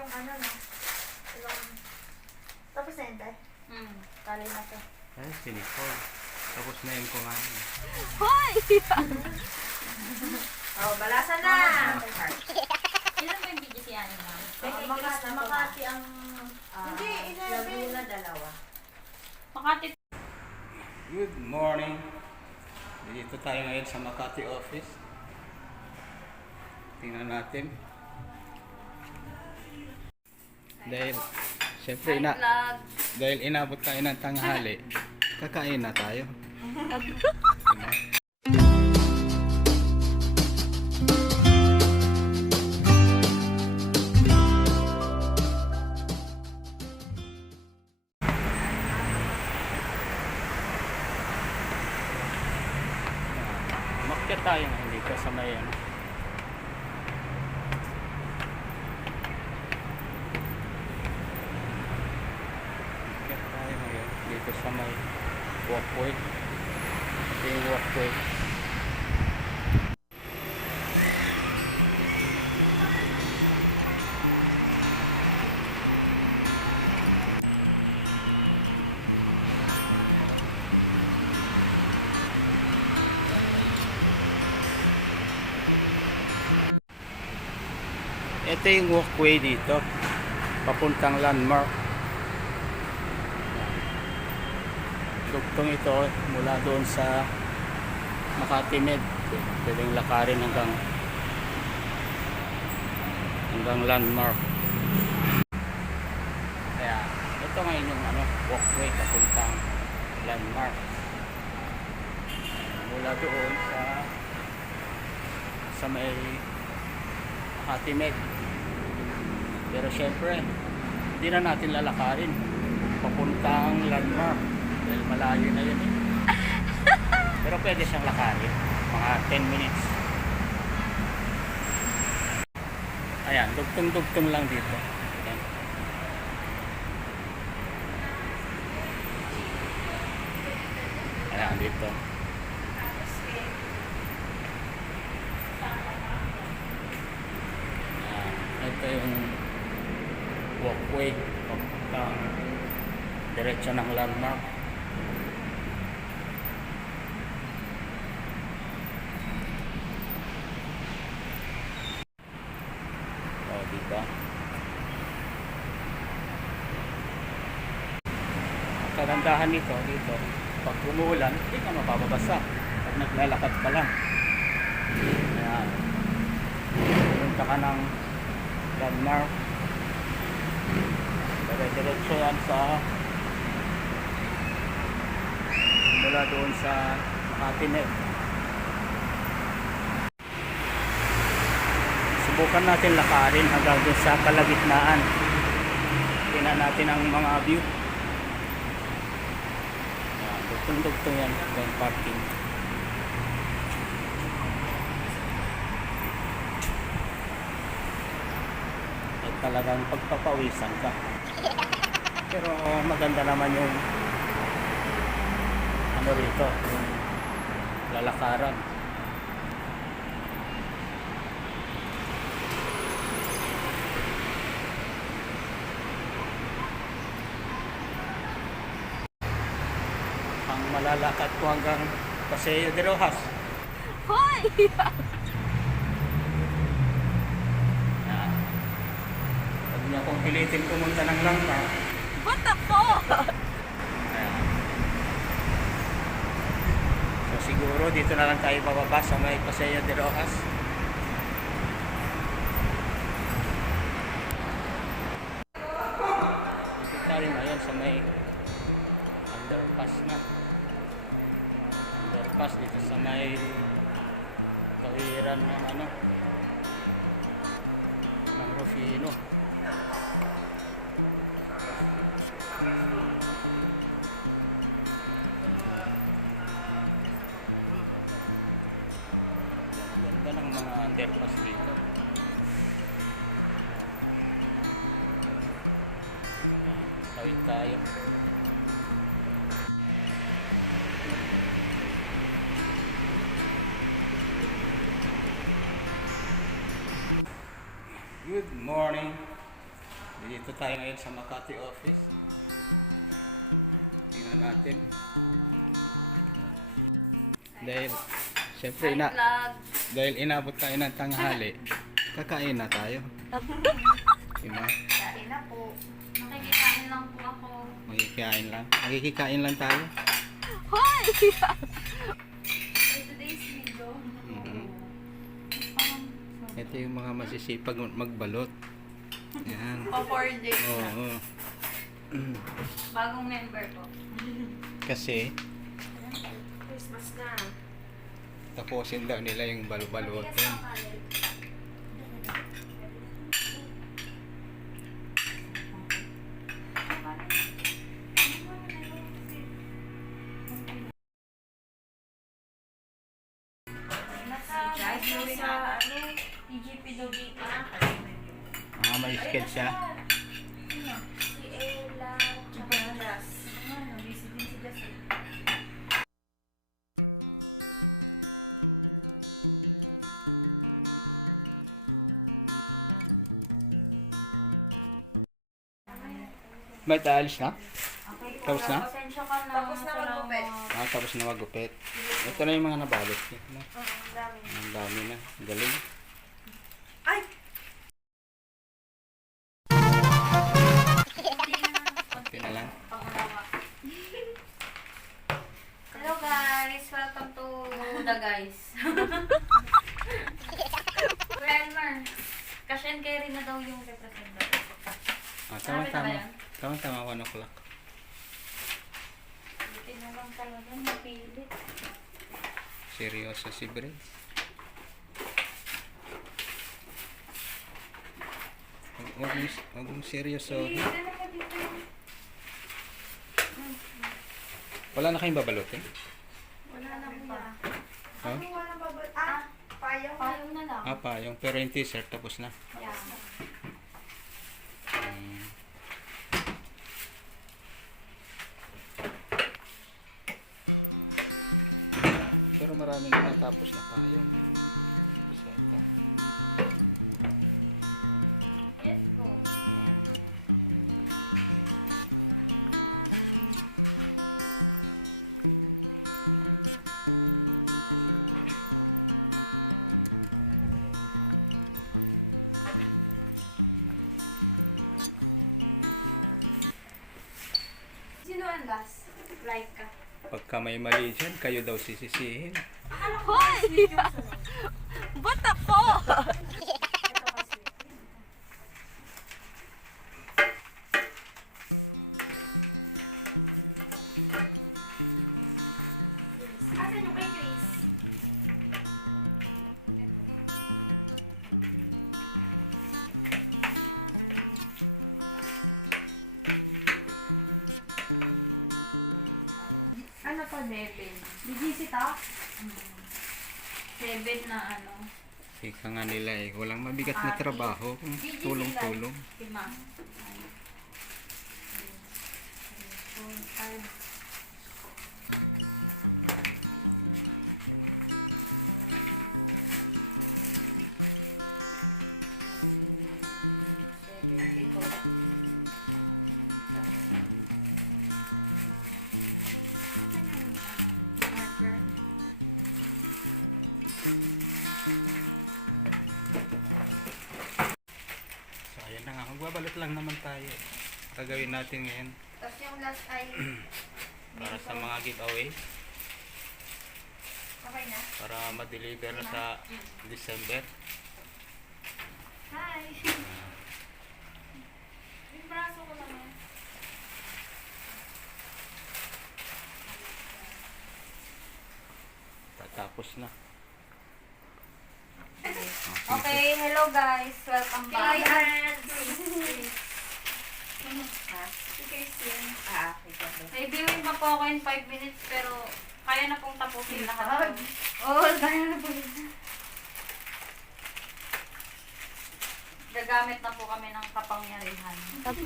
yung ano no. Yung... Tapos na yun, Tay. Hmm, tali na to. Ay, silikon. Tapos na yung kumain. Oh, balasa na! Ilan ba yung video si Ani, ma'am? Ah, Makati, Makati ang... Hindi, eleven. Laguna, dalawa. Makati Good morning. Dito tayo ngayon sa Makati office. Tingnan natin. Dahil, syempre, ina, dahil inabot tayo ng tanghali, kakain na tayo. walkway. Ito yung walkway. Ito yung walkway dito. Papuntang landmark. Dugtong ito mula doon sa Makati Med. Pwedeng lakarin hanggang hanggang landmark. Kaya ito ngayon yung ano, walkway papuntang landmark. Mula doon sa sa may Makati Med. Pero syempre, hindi na natin lalakarin papuntang landmark dahil malayo na yun eh. Pero pwede siyang lakarin, mga 10 minutes. Ayan, dugtong-dugtong lang dito. Ayan. Ayan, dito. Ayan, ito yung walkway papuntang diretso ng landmark. O, Oh, di ba? Ang kagandahan nito, dito, pag umuulan, hindi ka mababasa. Pag naglalakad ka lang. Ayan. Punta ka ng landmark. Dire-diretso yan sa mula doon sa Makati Net. Subukan natin lakarin hanggang doon sa kalagitnaan. Tingnan natin ang mga view. Dugtong-dugtong yan hanggang parking. At talagang pagpapawisan ka. Pero maganda naman yung ano rito, yung lalakaran. Ang malalakad ko hanggang Paseo de Rojas. Hoy! Yan. Huwag niya akong pilitin pumunta ng langka. What the fuck? Ayan. So siguro dito na lang tayo bababa sa may Paseo de Rojas. Dito tayo ngayon sa may Underpass dito sa may kawiran ng ano ng Rufino. Ganda ng mga underpass dito. Good morning. Dito tayo ngayon sa Makati office. Tingnan natin. Dahil, syempre, ina, dahil inabot tayo ng tanghali, kakain na tayo. Diba? Kain na po. Nakikikain lang po ako. Magkikain lang. Magkikain lang tayo. Hoy! Ito yung mga masisipag magbalot. Yan. o 4 days Oo. na. oo. Bagong member po. Kasi, Christmas na. tapusin daw nila yung balubalutin. Nasa video sa TGP Dogita. Ah, may sketch siya. May tiles na? Okay po. Tapos na? Ka. Tapos na magupit. Ah, tapos na magupit. Ito na yung mga nabalot. ang dami. Ang dami na. Galing. The guys. Kuya Elmer, cash and carry na daw yung representative. Ah, Marami na ba tama-tama. yan? Tama-tama, 1 o'clock. Buti na lang talaga, napilit. Seryoso si Bre. Huwag huwag mong huwag mong seryoso. Eh, dala ka dito. Wala na kayong babalotin? Ha? Ah, payong. Payong na lang. Ah, pa, yung pero yung t-shirt tapos na. Yeah. Hmm. Pero marami na natapos na pa Last? Like ka. Pagka may mali dyan, kayo daw sisisihin. Hoy! Ba't ako? Pa, Devin? Bibisita? Seven na ano. Ika nga nila eh, walang mabigat na trabaho. kung Tulong-tulong. Lima. So, Magbabalot lang naman tayo. Gagawin natin ngayon Tapos yung last ay, para sa mga giveaway. okay na? Para ma-deliver sa December. Hi! yung braso ko naman. Tatapos na. Okay, hello guys. Welcome Hi, back. friends! Ha? Si Christine. Ah, May viewing pa po ako in 5 minutes pero kaya na pong tapusin lahat. Oo, oh, kaya na po. Gagamit na po kami ng kapangyarihan.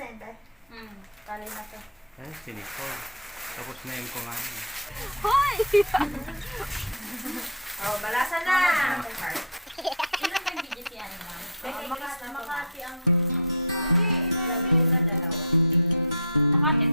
sende. Hmm. Kali na to. Si Nicole. Tapos na yung kumain. Hoy! Oh, balasa na! Ilan ba yung video si ano ma'am? May Makati ang... Hindi, ito na dalawa. Makati